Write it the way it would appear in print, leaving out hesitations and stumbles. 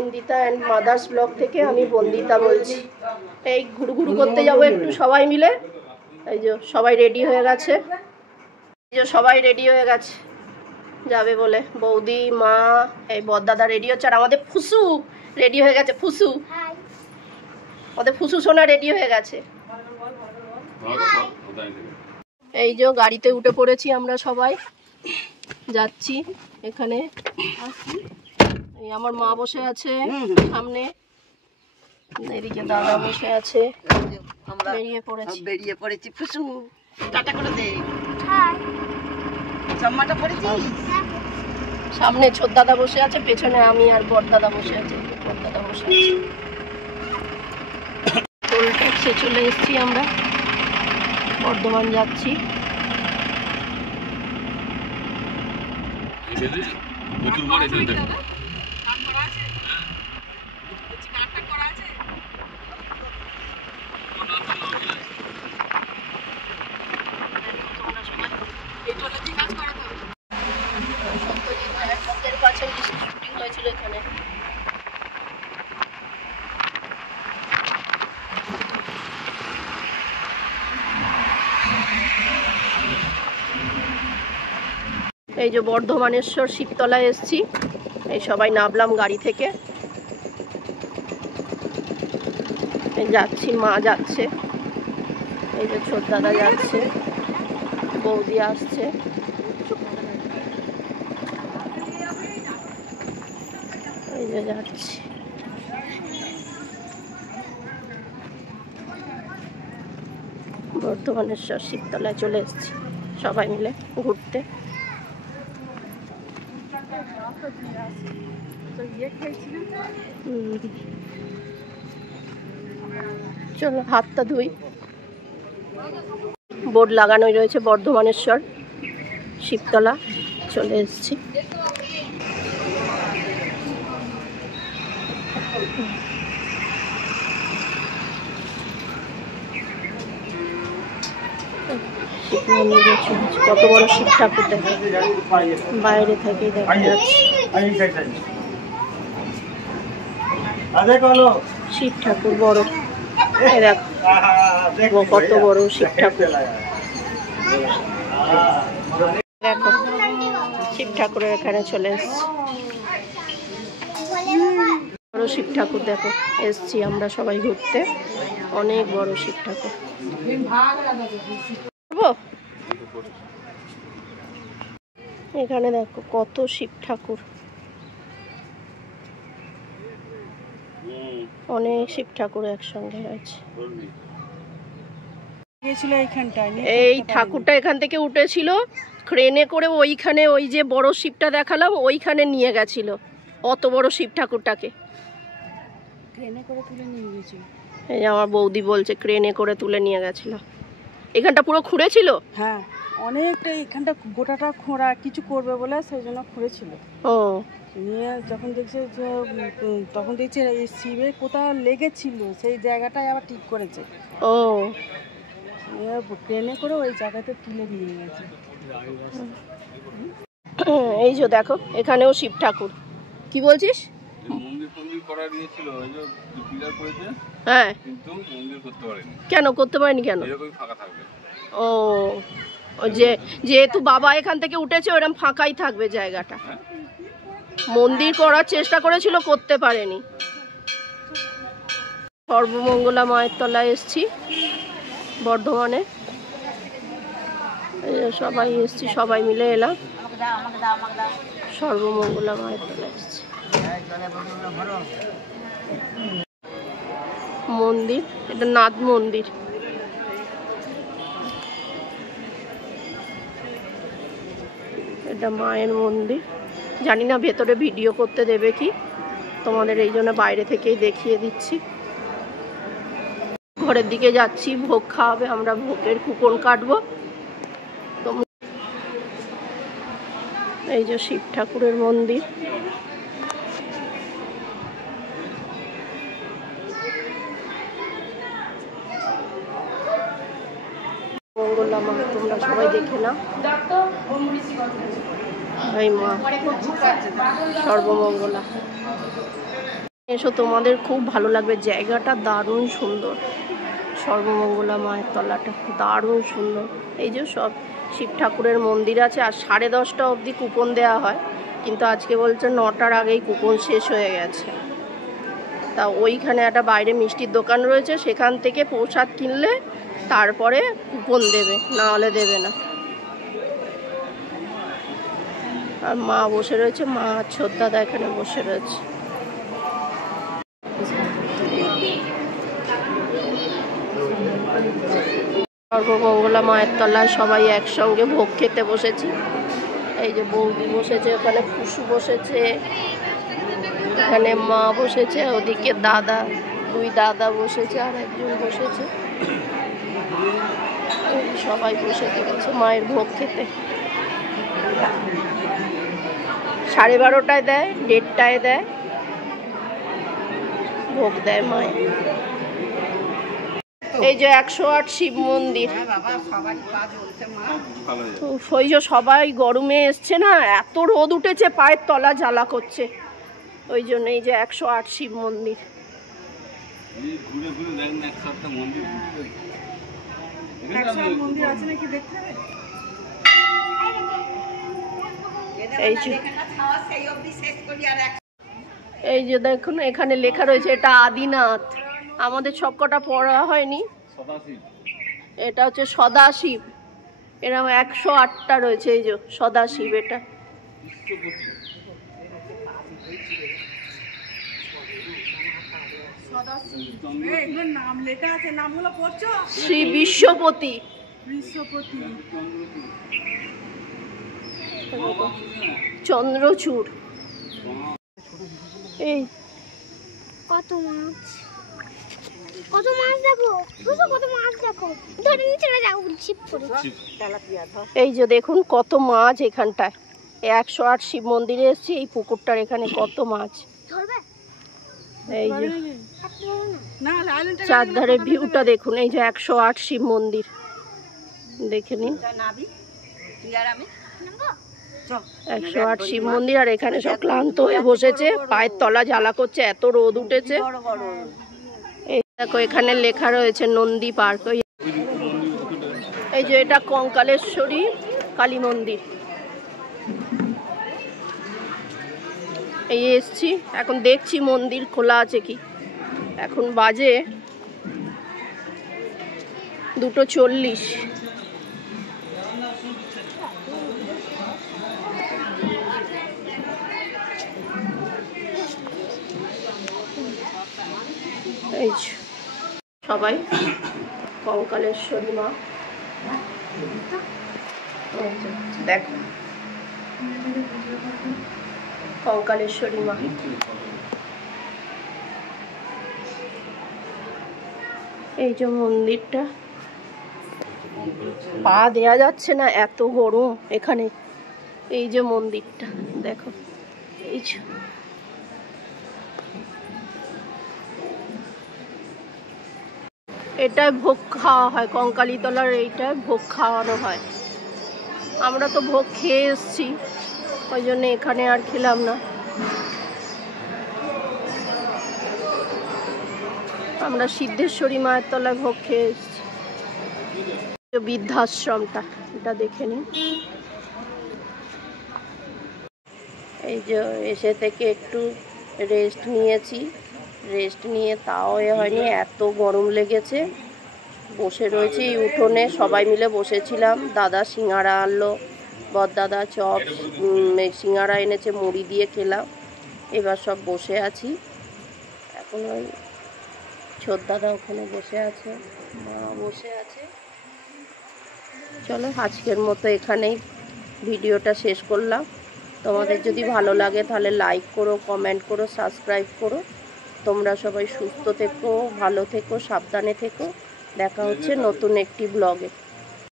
Bandita and mother's blog থেকে আমি বন্দিতা বলছি। এই ঘুরঘুর করতে যাবো একটু সবাই মিলে। এই যে সবাই রেডি হয়ে গেছে, এই যে সবাই রেডি হয়ে গেছে যাবে বলে। বৌদি, মা, এই বড়দাদা রেডি হচ্ছে, আর আমাদের ফুসু রেডি হয়ে গেছে। ফুসু, আমাদের ফুসু সোনা রেডি হয়ে গেছে। এই যে গাড়িতে উঠে পড়েছি আমরা সবাই, যাচ্ছি। এখানে এই আমার মা বসে আছে সামনে, এদিকে দাদা বসে আছে। আমরা বেরিয়ে পড়েছি। ফুসু টাটা করে দে। জামাটা পরেছিস? সামনে ছোট দাদা বসে আছে, পেছনে আমি আর বড় দাদা বসে আছে। বড় দাদা বসে আছে। টোল ট্যাক্সে চলে এসেছি আমরা, বর্ধমান যাচ্ছি। শুটিং হয়েছিল এখানে। এই যে বর্ধমানেশ্বর শিবতলায় এসছি, এই সবাই নামলাম গাড়ি থেকে, যাচ্ছি। মা যাচ্ছে, এই যে ছোট দাদা যাচ্ছে, বৌদি আসছে। এই যে যাচ্ছি। বর্ধমানেশ্বর শিবতলায় চলে এসেছি সবাই মিলে ঘুরতে। চলো হাতটা ধুই। বোর্ড লাগানোই রয়েছে বর্ধমানেশ্বর শিবতলা, চলে এসেছি। শিব মন্দিরে কত বড় শিব ঠাকুর দেখা বাইরে থেকেই দেখা যাচ্ছে। শিব ঠাকুর বড়, দেখো কত বড় শিব ঠাকুর। দেখো শিব ঠাকুরের এখানে চলে এসছি, বড় শিব ঠাকুর দেখো। এসছি আমরা সবাই ঘুরতে, অনেক বড় শিব ঠাকুর। এখানে দেখো কত শিব ঠাকুর, অনেক শিব ঠাকুর একসঙ্গে আছে। এই ঠাকুরটা এখান থেকে উঠেছিল ক্রেনে করে, ওইখানে ওই যে বড় শিবটা দেখালাম ওইখানে নিয়ে গেছিল। অত বড় শিব ঠাকুরটাকে ক্রেনে করে তুলে নিয়ে গেছিল। এই আমার বৌদি বলছে ক্রেনে করে তুলে নিয়ে গেছিল। এখানটা পুরো খুঁড়েছিল। হ্যাঁ, অনেকটা এখানটা গোটাটা খোঁড়া কিছু করবে বলে সেই জন্য খুঁড়েছিল। ও নিয়ে যখন দেখছে যে তখন দেখছে এই শিবের কোথাও লেগেছিল, সেই জায়গাটাই আবার ঠিক করেছে। ও ট্রেনে করে ওই জায়গাতে তুলে নিয়ে গেছে। এই যে দেখো এখানেও শিব ঠাকুর। কি বলছিস? হ্যাঁ, কেন করতে পারেনি? কেন? ও যেহেতু বাবা এখান থেকে উঠেছে ওরকম ফাঁকাই থাকবে জায়গাটা। মন্দির করার চেষ্টা করেছিল, করতে পারেনি। সর্বমঙ্গলা মায়ের তলায় এসছি বর্ধমানে, সবাই এসছি, সবাই মিলে এলাম। সর্বমঙ্গলা মায়ের তলায় এসছি। মন্দির, এটা নাথ মন্দির। এটা মায়ের মন্দির। জানি না ভেতরে ভিডিও করতে দেবে কি, তোমাদের এই জন্য বাইরে থেকেই দেখিয়ে দিচ্ছি। ঘরের দিকে যাচ্ছি, ভোগ খাওয়াবে, আমরা ভোগের কুপন কাটবো। এই যে শিব ঠাকুরের মন্দির। মঙ্গলা মা তোমরা সবাই দেখে নাও। এই মা সর্বমঙ্গলা। এসো, তোমাদের খুব ভালো লাগবে, জায়গাটা দারুণ সুন্দর। সর্বমঙ্গলা মায়ের তলাটা দারুণ সুন্দর। এই যে সব শিব ঠাকুরের মন্দির আছে। আর 10:30 অবধি কুপন দেওয়া হয়, কিন্তু আজকে বলছে 9টার আগেই কুপন শেষ হয়ে গেছে। তা ওইখানে একটা বাইরে মিষ্টির দোকান রয়েছে, সেখান থেকে প্রসাদ কিনলে তারপরে কুপন দেবে, না হলে দেবে না। আর মা বসে রয়েছে, মা ছোটদাদা এখানে বসে রয়েছে। সর্বমঙ্গলা মায়ের তলায় সবাই একসঙ্গে ভোগ খেতে বসেছি। এই যে বৌদি বসেছে, ওখানে ফুসু বসেছে, এখানে মা বসেছে, ওদিকে দাদা, 2 দাদা বসেছে, আর একজন বসেছে। সবাই বসে গেছে মায়ের ভোগ খেতে। 12:30টায় দেয়, 1:30টায় দেয়, ভোগ দেয় মায়ের। এই যে 108 শিব মন্দির। ওই যে সবাই গরমে এসছে না, এত রোদ উঠেছে, পায়ের তলা জ্বালা করছে, ওই জন্য। এই যে 108 শিব মন্দির। এই যে দেখুন, এখানে লেখা রয়েছে এটা আদিনাথ। আমাদের সবকটা পড়া হয়নি। এটা হচ্ছে সদাশিব, এরকম 108টা রয়েছে। এই যে সদাশিব, এটা শ্রী বিশ্বপতি। চন্দ্রচূড়। এই কত মাছ, কত মাছ দেখো, কত মাছ দেখো, ধরে নিয়ে চলে যাও ছিপ করে। এই যে দেখুন কত মাছ এখানটায়। 108 শিব মন্দিরে এসেছি, এই পুকুরটার এখানে কত মাছ। এই যে চারধারে ভিউটা দেখুন। এই যে 108 শিব মন্দির, দেখে নিন। 108 শিব মন্দির। আর এখানে সব ক্লান্ত হয়ে বসেছে, পায়ের তলা জ্বালা করছে, এত রোদ উঠেছে। এই দেখো, এখানে লেখা রয়েছে নন্দী পার্ক। এই যে এটা কঙ্কালেশ্বরী কালী মন্দির। এই এসছি, এখন দেখছি মন্দির খোলা আছে কি। এখন বাজে 2:40। এই সবাই কঙ্কালেশ্বরী মা, দেখো কঙ্কালেশ্বরী মা। এই যে মন্দিরটা, পা দেয়া যাচ্ছে না, এত গরম এখানে। এই যে মন্দিরটা দেখো, এই যে এটাই ভোগ খাওয়া হয়, কঙ্কালীতলার এইটাই ভোগ খাওয়ানো হয়। আমরা তো ভোগ খেয়ে এসছি, ওই জন্য এখানে আর খেলাম না। আমরা সিদ্ধেশ্বরী মায়ের তলায় ভোগ খেয়ে এসছি। বৃদ্ধাশ্রমটা, এটা দেখে নিন। এই যে এসে থেকে একটু রেস্ট নিয়েছি, রেস্ট নিয়ে তাও হয়নি, এত গরম লেগেছে। বসে রয়েছি উঠোনে, সবাই মিলে বসেছিলাম। দাদা সিঙ্গারা আনলো, বড়দাদা চপ, সিঙ্গারা এনেছে, মুড়ি দিয়ে খেলাম। এবার সব বসে আছি। এখন ওই ছোটদাদা ওখানে বসে আছে, মা বসে আছে। চলো আজকের মতো এখানেই ভিডিওটা শেষ করলাম। তোমাদের যদি ভালো লাগে তাহলে লাইক করো, কমেন্ট করো, সাবস্ক্রাইব করো। তোমরা সবাই সুস্থ থেকো, ভালো থেকো, সাবধানে থেকো। দেখা হচ্ছে নতুন একটি ব্লগে।